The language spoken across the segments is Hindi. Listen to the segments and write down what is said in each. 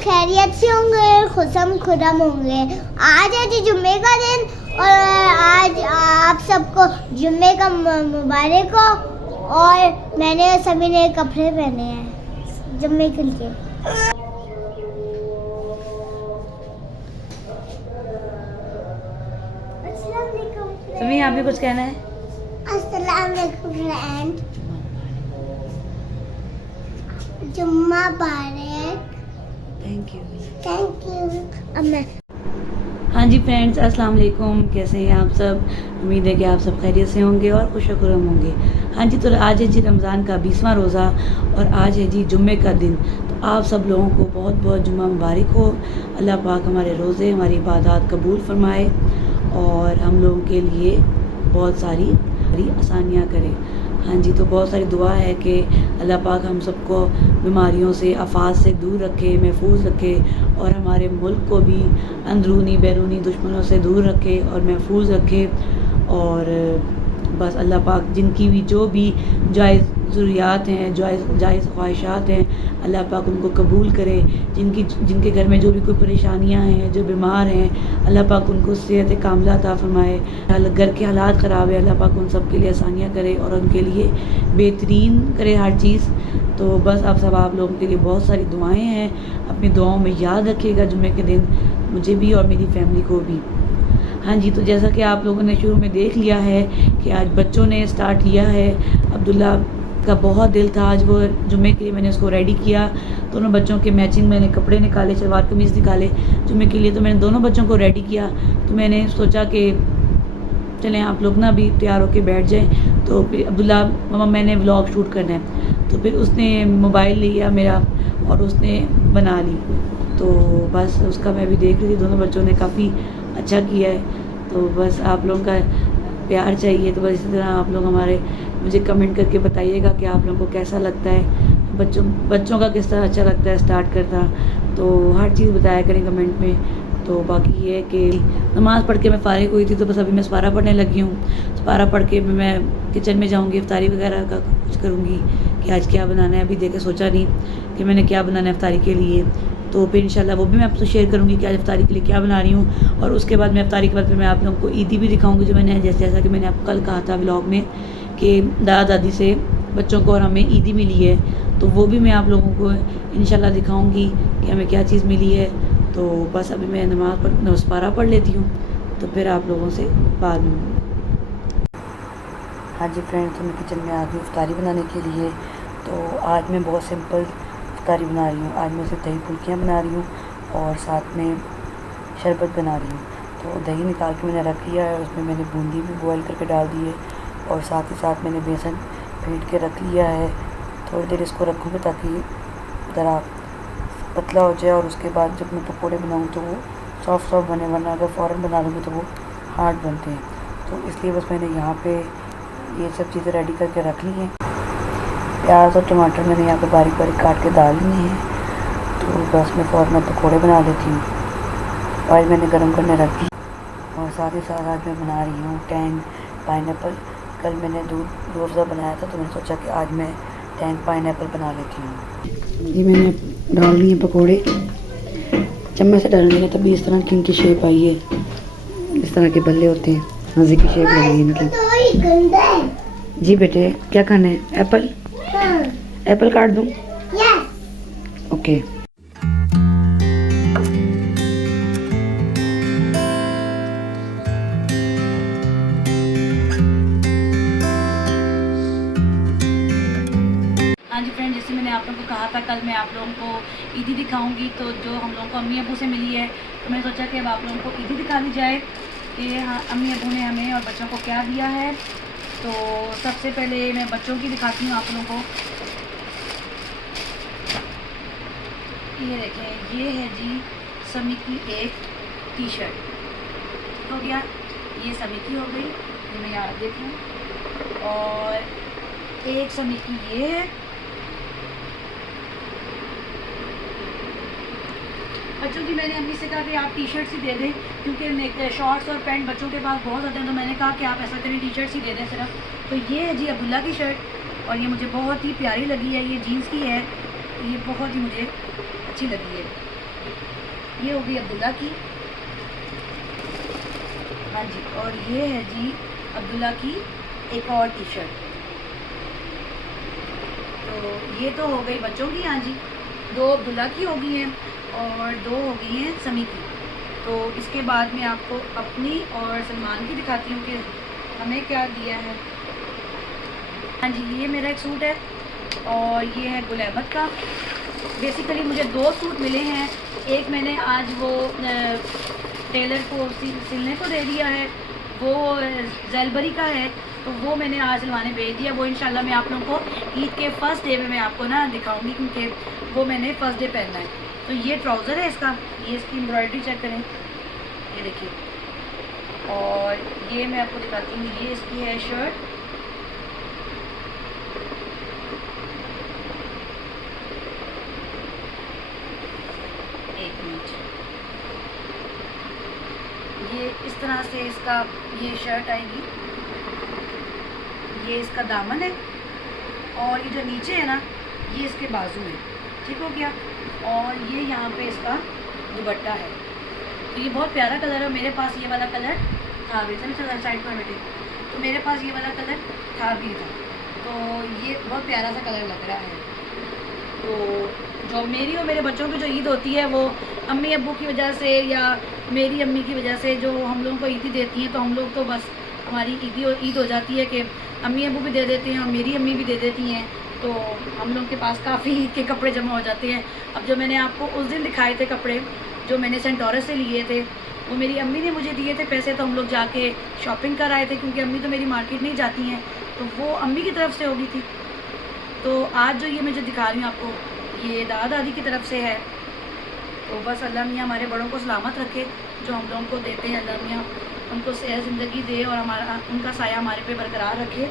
खैरियत से होंगे, खुशम खुरम होंगे। आज है जी जुम्मे का दिन और आज आप सबको जुम्मे का मुबारक हो। और मैंने सभी ने कपड़े पहने हैं जुम्मे के लिए। सभी यहाँ पे कुछ कहना है? अस्सलाम वालेकुम फ्रेंड, जुम्मा मुबारक। Thank you. अब मैं हाँ जी फ्रेंड्स, अस्सलाम वालेकुम। कैसे हैं आप सब? उम्मीद है कि आप सब खैरियत से होंगे और खुशखुरम होंगे। हाँ जी, तो आज है जी रमज़ान का 20वां रोज़ा और आज है जी जुम्मे का दिन। तो आप सब लोगों को बहुत बहुत जुम्मा मुबारक हो। अल्लाह पाक हमारे रोज़े, हमारी इबादत कबूल फरमाए और हम लोगों के लिए बहुत सारी आसानियाँ करे। हाँ जी, तो बहुत सारी दुआ है कि अल्लाह पाक हम सबको बीमारियों से, आफात से दूर रखे, महफूज रखे और हमारे मुल्क को भी अंदरूनी बैरूनी दुश्मनों से दूर रखे और महफूज रखे। और बस अल्लाह पाक जिनकी भी जो भी जायज़ ज़रूरियात हैं, जायज़ ख्वाहिशात हैं, अल्लाह पाक उनको कबूल करे। जिनके घर में जो भी कोई परेशानियां हैं, जो बीमार हैं, अल्लाह पाक उनको सेहत कामिला अता फरमाए। घर के हालात ख़राब है, अल्लाह पाक उन सब के लिए आसानियाँ करे और उनके लिए बेहतरीन करे हर चीज़। तो बस आप लोगों के लिए बहुत सारी दुआएँ हैं। अपनी दुआओं में याद रखिएगा जुम्मे के दिन, मुझे भी और मेरी फैमिली को भी। हाँ जी, तो जैसा कि आप लोगों ने शुरू में देख लिया है कि आज बच्चों ने स्टार्ट किया है। अब्दुल्ला का बहुत दिल था आज वो जुम्मे के लिए, मैंने उसको रेडी किया। दोनों बच्चों के मैचिंग मैंने कपड़े निकाले, सलवार कमीज़ निकाले जुम्मे के लिए। तो मैंने दोनों बच्चों को रेडी किया। तो मैंने सोचा कि चलें आप लोग ना भी तैयार होके बैठ जाएं। तो फिर अब्दुल्ला, मम्मा मैंने व्लॉग शूट करना है। तो फिर उसने मोबाइल लिया मेरा और उसने बना ली। तो बस उसका मैं भी देख रही थी। दोनों बच्चों ने काफ़ी अच्छा किया है। तो बस आप लोगों का प्यार चाहिए। तो बस इसी तरह आप लोग मुझे कमेंट करके बताइएगा कि आप लोगों को कैसा लगता है, बच्चों का किस तरह अच्छा लगता है स्टार्ट करना। तो हर चीज़ बताया करें कमेंट में। तो बाकी ये है कि नमाज़ पढ़ के मैं फ़ारिग हुई थी, तो बस अभी मैं सपारा पढ़ने लगी हूँ। सपारा पढ़ के मैं किचन में जाऊँगी, इफ्तारी वगैरह का कुछ करूँगी कि आज क्या बनाना है। अभी देखे सोचा नहीं कि मैंने क्या बनाना है इफ्तारी के लिए। तो फिर इंशाल्लाह वो भी मैं आपसे शेयर करूँगी कि आज इफ्तारी के लिए क्या बना रही हूँ। और उसके बाद मैं इफ्तारी के बाद फिर मैं आप लोगों को ईदी भी दिखाऊँगी, जो मैंने जैसा कि मैंने आपको कल कहा था व्लॉग में कि दादा दादी से बच्चों को और हमें ईदी मिली है। तो वो भी मैं आप लोगों को इंशाल्लाह दिखाऊँगी कि हमें क्या चीज़ मिली है। तो बस अभी मैं नमाज़ पारा पढ़ लेती हूँ, तो फिर आप लोगों से बाद में। हाँ जी फ्रेंड्स, तो मैं किचन में आ गई इफ्तारी बनाने के लिए। तो आज मैं बहुत सिंपल इफ्तारी बना रही हूँ। आज मैं सिर्फ दही फुल्कियाँ बना रही हूँ और साथ में शरबत बना रही हूँ। तो दही निकाल के मैंने रख लिया है, उसमें मैंने बूंदी भी बॉयल करके डाल दी है और साथ ही साथ मैंने बेसन फेंट के रख लिया है। थोड़ी देर इसको रखूँगी ताकि ज़रा पतला हो जाए और उसके बाद जब मैं पकोड़े बनाऊँ तो वो सॉफ्ट बने, वरना अगर फ़ौरन बना लूँगी तो वो हार्ड बनते हैं। तो इसलिए बस मैंने यहाँ पे ये सब चीज़ें रेडी करके रख ली हैं। प्याज और टमाटर मैंने यहाँ पे बारीक बारीक काट के डाल लिए हैं। तो बस मैं फ़ौरन पकोड़े बना लेती हूँ। ऑयल मैंने गर्म करने रख दी और साथ ही साथ आज मैं बना रही हूँ टैंग पाइनएप्पल। कल मैंने दूध रोज़ा बनाया था, तो मैंने सोचा कि आज मैं टैंग पाइनएप्पल बना लेती हूँ। ये मैंने डाल लिए पकोड़े, चम्मच से डालने तब भी इस तरह की इनकी शेप आई है। इस तरह के बल्ले होते हैं, मज़े की शेप लगी है इनकी। जी बेटे, क्या खाना है? एप्पल? हाँ। एप्पल काट दूँ? यस। ओके। हाँ जी फ्रेंड, जैसे मैंने आप लोगों को कहा था कल मैं आप लोगों को ईदी दिखाऊंगी। तो जो हम लोगों को अम्मी अबू से मिली है, तो मैंने सोचा कि अब आप लोगों को ईदी दिखा दी जाए कि हाँ अम्मी अबू ने हमें और बच्चों को क्या दिया है। तो सबसे पहले मैं बच्चों की दिखाती हूँ आप लोगों को। ये देखें, ये है जी समी की एक टी शर्ट हो गया, ये समी की हो गई, ये मैं यहाँ देखूँ। और एक समी की ये है। बच्चों की मैंने अम्मी से कहा कि आप टी शर्ट्स ही दे दें, क्योंकि शॉर्ट्स और पैंट बच्चों के पास बहुत ज़्यादा हैं। तो मैंने कहा कि आप ऐसा करें, टी शर्ट्स ही दे दें सिर्फ। तो ये है जी अब्दुल्ला की शर्ट और ये मुझे बहुत ही प्यारी लगी है। ये जीन्स की है, ये बहुत ही मुझे अच्छी लगी है। ये हो गई अब्दुल्ला की। हाँ जी, और ये है जी अब्दुल्ला की एक और टी शर्ट। तो ये तो हो गई बच्चों की। हाँ जी, 2 अब्दुल्ला की हो गई हैं और 2 हो गई हैं समी की। तो इसके बाद मैं आपको अपनी और सलमान की दिखाती हूँ कि हमें क्या दिया है। हाँ जी, ये मेरा एक सूट है और ये है गुल अहमद का। बेसिकली मुझे 2 सूट मिले हैं। एक मैंने आज वो टेलर को सिलने को दे दिया है, वो जैलबरी का है, तो वो मैंने आज सिलवाने भेज दिया। वो इंशाल्लाह मैं आप लोगों को ईद के फर्स्ट डे में मैं आपको ना दिखाऊंगी, क्योंकि वो मैंने फर्स्ट डे पहनना है। तो ये ट्राउज़र है इसका, ये इसकी एम्ब्रॉयडरी चेक करें, ये देखिए। और ये मैं आपको दिखाती हूँ, ये इसकी है शर्ट। एक मिनट, ये इस तरह से इसका ये शर्ट आएगी, ये इसका दामन है और ये जो नीचे है ना ये इसके बाजू है, ठीक हो गया। और ये यहाँ पे इसका दुपट्टा है। तो ये बहुत प्यारा कलर है। मेरे पास ये वाला कलर था भी, चलो साइड पर बैठे, तो मेरे पास ये वाला कलर था भी था, तो ये बहुत प्यारा सा कलर लग रहा है। तो जो मेरी और मेरे बच्चों की जो ईद होती है वो अम्मी अब्बू की वजह से या मेरी अम्मी की वजह से जो हम लोगों को ईदी देती हैं, तो हम लोग तो बस हमारी ईद हो जाती है कि अम्मी अब्बू भी दे देते हैं और मेरी अम्मी भी दे देती हैं, तो हम लोग के पास काफ़ी ईद के कपड़े जमा हो जाते हैं। अब जो मैंने आपको उस दिन दिखाए थे कपड़े जो मैंने सेंटोरस से लिए थे, वो मेरी अम्मी ने मुझे दिए थे पैसे, तो हम लोग जाके शॉपिंग कर आए थे, क्योंकि अम्मी तो मेरी मार्केट नहीं जाती हैं, तो वो अम्मी की तरफ से होगी थी। तो आज जो ये मैं जो दिखा रही हूँ आपको, ये दादा दादी की तरफ से है। तो बस अल्लाह मियाँ हमारे बड़ों को सलामत रखे, जो हम लोगों को देते हैं, अल्लाह मियाँ उनको सेहत ज़िंदगी दे और उनका साया हमारे पे बरकरार रखे।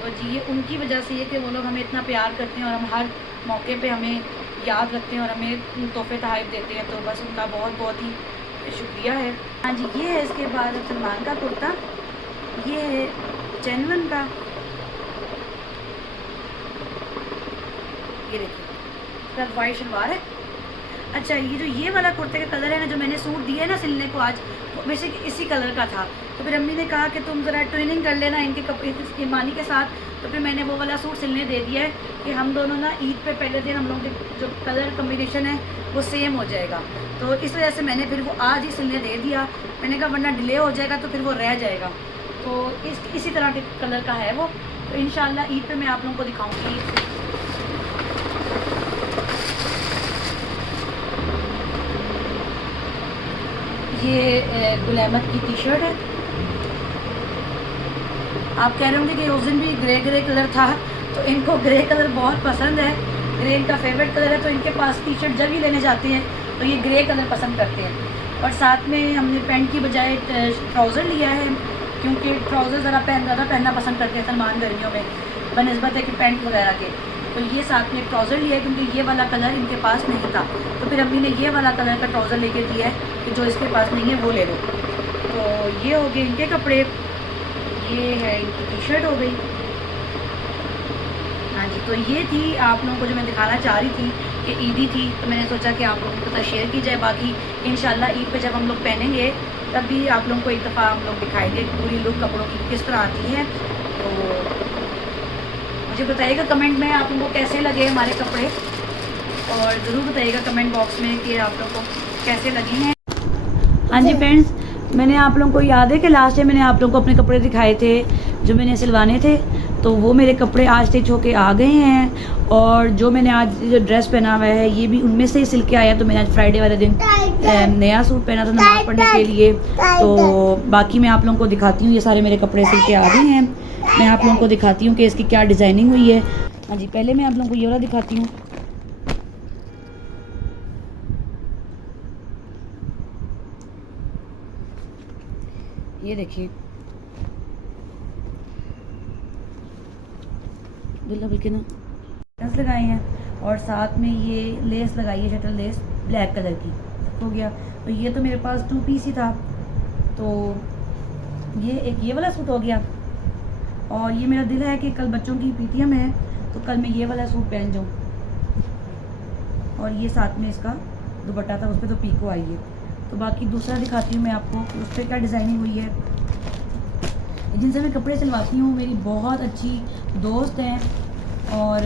तो जी ये उनकी वजह से है कि वो लोग हमें इतना प्यार करते हैं और हम हर मौके पे हमें याद रखते हैं और हमें तोहफे तोहफ़े देते हैं, तो बस उनका बहुत बहुत ही शुक्रिया है। हाँ जी, ये है इसके बाद सलमान का कुर्ता, ये है चैनवन का, ये देखिए इसका वाइट शलवार है। अच्छा, ये जो ये वाला कुर्ते का कलर है ना, जो मैंने सूट दिया है ना सिलने को आज, वो बेसिक इसी कलर का था। तो फिर अम्मी ने कहा कि तुम ज़रा ट्रेनिंग कर लेना इनके कपड़े ईमानी के साथ, तो फिर मैंने वो वाला सूट सिलने दे दिया है कि हम दोनों ना ईद पे पहले दिन हम लोग के जो कलर कम्बिनेशन है वो सेम हो जाएगा। तो इस वजह से मैंने फिर वो आज ही सिलने दे दिया। मैंने कहा वरना डिले हो जाएगा तो फिर वो रह जाएगा। तो इसी तरह के कलर का है वो। तो इंशाल्लाह ईद पे मैं आप लोगों को दिखाऊँगी। ये गुल अहमद की टी शर्ट है। आप कह रहे होंगे कि उस दिन भी ग्रे कलर था, तो इनको ग्रे कलर बहुत पसंद है, ग्रे इनका फेवरेट कलर है, तो इनके पास टी शर्ट जब भी लेने जाते हैं तो ये ग्रे कलर पसंद करते हैं। और साथ में हमने पैंट की बजाय ट्राउज़र लिया है, क्योंकि ट्राउज़र ज़्यादा पहनना पसंद करते हैं सलमान गर्मियों में बनस्बत है कि पैंट वगैरह के। तो ये साथ में ट्राउज़र लिया है, क्योंकि ये वाला कलर इनके पास नहीं था, तो फिर अम्मी ने ये वाला कलर का ट्राउज़र लेके दिया है कि जो इसके पास नहीं है वो ले लो। तो ये हो गए इनके कपड़े, ये है इनकी टी शर्ट हो गई। हाँ जी, तो ये थी आप लोगों को जो मैं दिखाना चाह रही थी कि ईदी थी, तो मैंने सोचा कि आप लोगों के साथ शेयर की जाए। बाकी इंशाल्लाह ईद पे जब हम लोग पहनेंगे तब भी आप लोगों को एक दफ़ा हम लोग दिखाएंगे पूरी लुक कपड़ों की किस तरह आती है। तो मुझे बताइएगा कमेंट में आप लोगों को कैसे लगे हमारे कपड़े, और ज़रूर बताइएगा कमेंट बॉक्स में कि आप लोगों को कैसे लगे हैं। हाँ जी फ्रेंड्स, मैंने आप लोगों को याद है कि लास्ट टाइम मैंने आप लोगों को अपने कपड़े दिखाए थे जो मैंने सिलवाने थे, तो वो मेरे कपड़े आज स्टिच होके आ गए हैं। और जो मैंने आज जो ड्रेस पहना हुआ है ये भी उनमें से ही सिल के आया। तो मैंने आज फ्राइडे वाले दिन नया सूट पहना था नमाज़ पढ़ने के लिए। तो बाकी मैं आप लोगों को दिखाती हूँ, ये सारे मेरे कपड़े सिल के आ गए हैं। मैं आप लोगों को दिखाती हूँ कि इसकी क्या डिज़ाइनिंग हुई है। हाँ जी, पहले मैं आप लोगों को ये वाला दिखाती हूँ। ये देखिए बिल्ला बिल्कुल ना लेस लगाए हैं, और साथ में ये लेस लगाई है शटल लेस ब्लैक कलर की, हो गया। तो ये तो मेरे पास 2 पीस ही था, तो ये एक ये वाला सूट हो गया। और ये मेरा दिल है कि कल बच्चों की पीटीएम है, तो कल मैं ये वाला सूट पहन जाऊँ। और ये साथ में इसका दुपट्टा था, उस पर तो पीको आई है। तो बाकी दूसरा दिखाती हूँ मैं आपको उस पर क्या डिज़ाइनिंग हुई है। जिनसे मैं कपड़े सिलवाती हूँ मेरी बहुत अच्छी दोस्त हैं और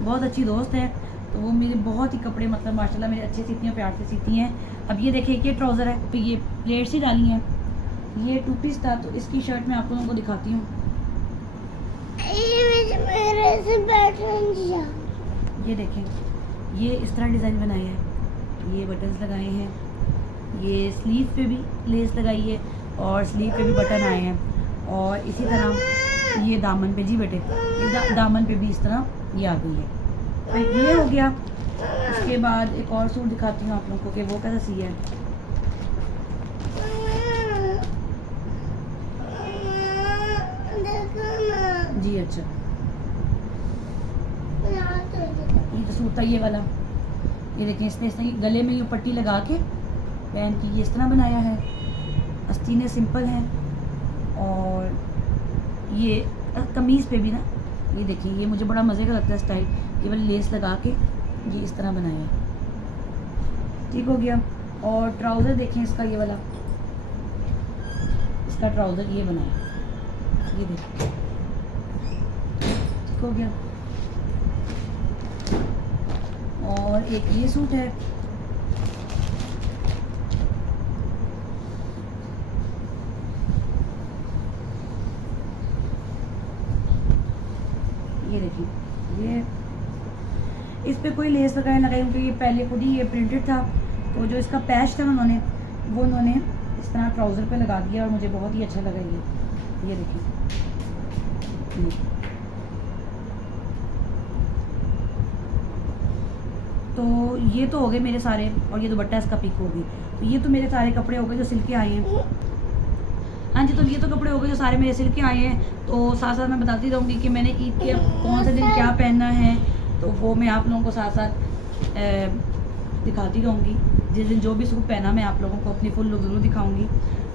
बहुत अच्छी दोस्त है, तो वो मेरे बहुत ही कपड़े मतलब माशाल्लाह मेरे अच्छे सीती हैं, प्यार से सीती हैं। अब ये देखिए ये ट्राउज़र है, तो ये प्लेट्स ही डाली हैं, ये 2 पीस था, तो इसकी शर्ट मैं आप लोगों को दिखाती हूँ। ये देखें, ये इस तरह डिज़ाइन बनाया है, ये बटन्स लगाए हैं, ये स्लीव पे भी लेस लगाई है और स्लीव पे भी बटन आए हैं, और इसी तरह ये दामन पे, जी बेटे ये दामन पे भी इस तरह ये आ गई है। तो ये हो गया। इसके बाद एक और सूट दिखाती हूँ आप लोगों को कि वो कैसा सी है। जी अच्छा, ये तो सूट था ये वाला, ये देखिए इसने इस तरह गले में ये पट्टी लगा के पहन की ये इस तरह बनाया है, आस्तीनें सिंपल हैं, और ये कमीज़ पे भी ना ये देखिए ये मुझे बड़ा मज़े का लगता है स्टाइल, ये वाली लेस लगा के ये इस तरह बनाया है, ठीक हो गया। और ट्राउज़र देखें इसका, ये वाला इसका ट्राउज़र ये बनाया, ये देखिए ठीक हो गया। और एक ये सूट है, ये देखिए ये इस पे कोई लेस लगाई क्योंकि ये पहले खुद ही ये प्रिंटेड था, तो जो इसका पैच था उन्होंने इस तरह ट्राउज़र पे लगा दिया और मुझे बहुत ही अच्छा लगा ये देखिए। तो ये तो हो गए मेरे सारे, और ये दुपट्टा इसका पिक होगी, तो ये तो मेरे सारे कपड़े हो गए जो सिल के आए हैं। हाँ जी, तो ये तो कपड़े हो गए जो सारे मेरे सिल के आए हैं। तो साथ साथ मैं बताती रहूँगी कि मैंने ईद के कौन से दिन क्या पहनना है, तो वो मैं आप लोगों को साथ साथ दिखाती रहूँगी। जिस दिन जो भी सूट पहना मैं आप लोगों को अपनी फुल लुक ज़रूर दिखाऊँगी।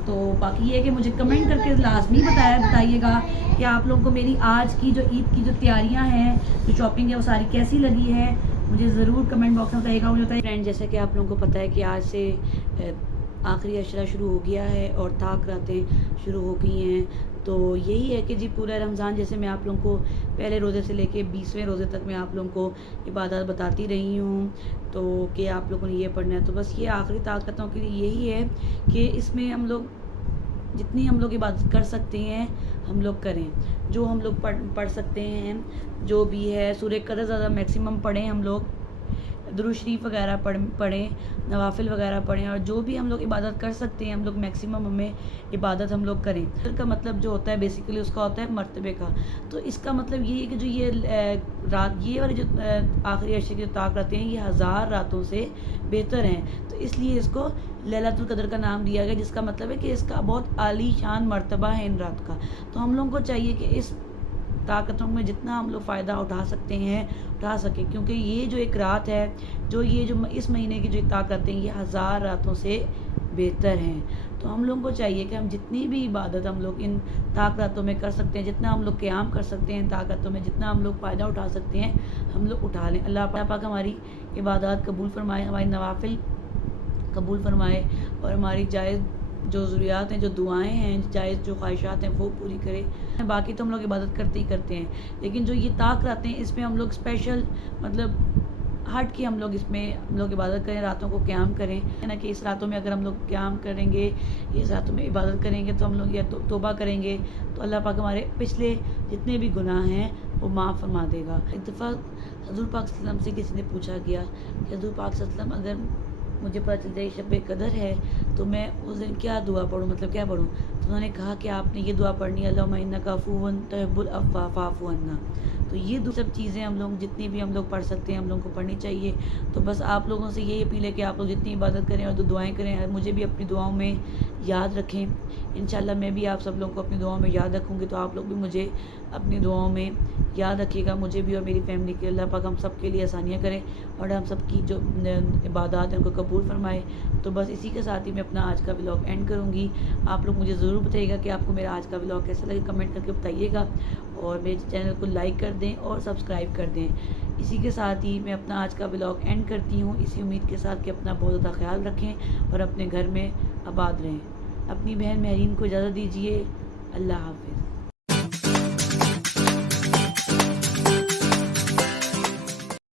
तो बाकी ये है कि मुझे कमेंट करके लाजमी बताइएगा कि आप लोगों को मेरी आज की जो ईद की जो तैयारियाँ हैं, जो शॉपिंग है, वो सारी कैसी लगी है, मुझे ज़रूर कमेंट बॉक्स में बताइएगा। मुझे बताइए फ्रेंड, जैसे कि आप लोगों को पता है कि आज से आखिरी अशरा शुरू हो गया है और ताक रातें शुरू हो गई हैं। तो यही है कि जी पूरा रमज़ान जैसे मैं आप लोगों को पहले रोज़े से लेके 20वें रोज़े तक मैं आप लोगों को इबादत बताती रही हूँ, तो कि आप लोगों ने ये पढ़ना है। तो बस ये आखिरी ताक रातों के लिए यही है कि इसमें हम लोग जितनी हम लोग इबादत कर सकते हैं हम लोग करें, जो हम लोग पढ़ सकते हैं, जो भी है सूरह कदर ज़्यादा मैक्सिमम पढ़ें, हम लोग दुरूद शरीफ वगैरह पढ़ें, नवाफिल वगैरह पढ़ें, और जो भी हम लोग इबादत कर सकते हैं हम लोग मैक्सिमम हमें इबादत हम लोग करें। का मतलब जो होता है बेसिकली उसका होता है मर्तबे का। तो इसका मतलब ये है कि जो ये रात ये वाली जो आखिरी अशरे की जो ताक रातें हैं ये 1000 रातों से बेहतर हैं, तो इसलिए इसको लैलतुल कदर का नाम दिया गया, जिसका मतलब है कि इसका बहुत आली शान मर्तबा है इन रात का। तो हम लोगों को चाहिए कि इस ताकतों में जितना हम लोग फ़ायदा उठा सकते हैं उठा सकें, क्योंकि ये जो एक रात है, जो ये जो इस महीने की जो ताकतें ये 1000 रातों से बेहतर हैं। तो हम लोगों को चाहिए कि हम जितनी भी इबादत हम लोग इन ताक रातों में कर सकते हैं, जितना हम लोग क़याम कर सकते हैं इन ताकतों में, जितना हम लोग फ़ायदा उठा सकते हैं हम लोग उठा लें। अल्लाह पाक हमारी इबादत कबूल फरमाए, हमारी नवाफिल कबूल फरमाए, और हमारी जायज़ जो ज़रूरियात हैं, जो दुआएं हैं, जायज़ जो ख्वाहिशात हैं वो पूरी करे। बाकी तो हम लोग इबादत करते ही करते हैं, लेकिन जो ये ताक रातें हैं इसमें हम लोग स्पेशल मतलब हट के हम लोग इसमें हम लोग इबादत करें, रातों को क़याम करें, है ना, कि इस रातों में अगर हम लोग क़याम करेंगे, इस रातों में इबादत करेंगे, तो हम लोग ये तौबा करेंगे तो अल्लाह पाक हमारे पिछले जितने भी गुनाह हैं वो माफ़ फरमा देगा। एक दफ़ा हज़ूर पाक सल्लल्लाहु अलैहि वसल्लम से किसी ने पूछा गया कि हज़ूर पाक सल्लल्लाहु अलैहि वसल्लम अगर मुझे पता चल जाए शब कदर है तो मैं उस दिन क्या दुआ पढ़ूँ, मतलब क्या पढ़ूँ? तो उन्होंने कहा कि आपने ये दुआ पढ़नी है, अल्लाहुम्मा इन्नका अफ़ुव्वुन तुहिब्बुल अफ़्वा फ़अफ़ु अन्ना। तो ये सब चीज़ें हम लोग जितनी भी हम लोग पढ़ सकते हैं हम लोगों को पढ़नी चाहिए। तो बस आप लोगों से यही अपील है कि आप लोग जितनी इबादत करें और दुआएं करें, मुझे भी अपनी दुआओं में याद रखें। इंशाल्लाह मैं भी आप सब लोगों को अपनी दुआओं में याद रखूँगी, तो आप लोग भी मुझे अपनी दुआओं में याद रखिएगा, मुझे भी और मेरी फैमिली के। अल्लाह पाक हम सब के लिए आसानियाँ करें और हम सब की जो इबादत है उनको कबूल फरमाए। तो बस इसी के साथ ही मैं अपना आज का व्लॉग एंड करूँगी। आप लोग मुझे ज़रूर बताइएगा कि आपको मेरा आज का व्लॉग कैसा लगे, कमेंट करके बताइएगा, और मेरे चैनल को लाइक कर दें और सब्सक्राइब कर दें। इसी के साथ ही मैं अपना आज का व्लॉग एंड करती हूँ, इसी उम्मीद के साथ कि अपना बहुत ज़्यादा ख्याल रखें और अपने घर में आबाद रहें। अपनी बहन महरीन को इजाज़त दीजिए। अल्लाह हाफ़िज़।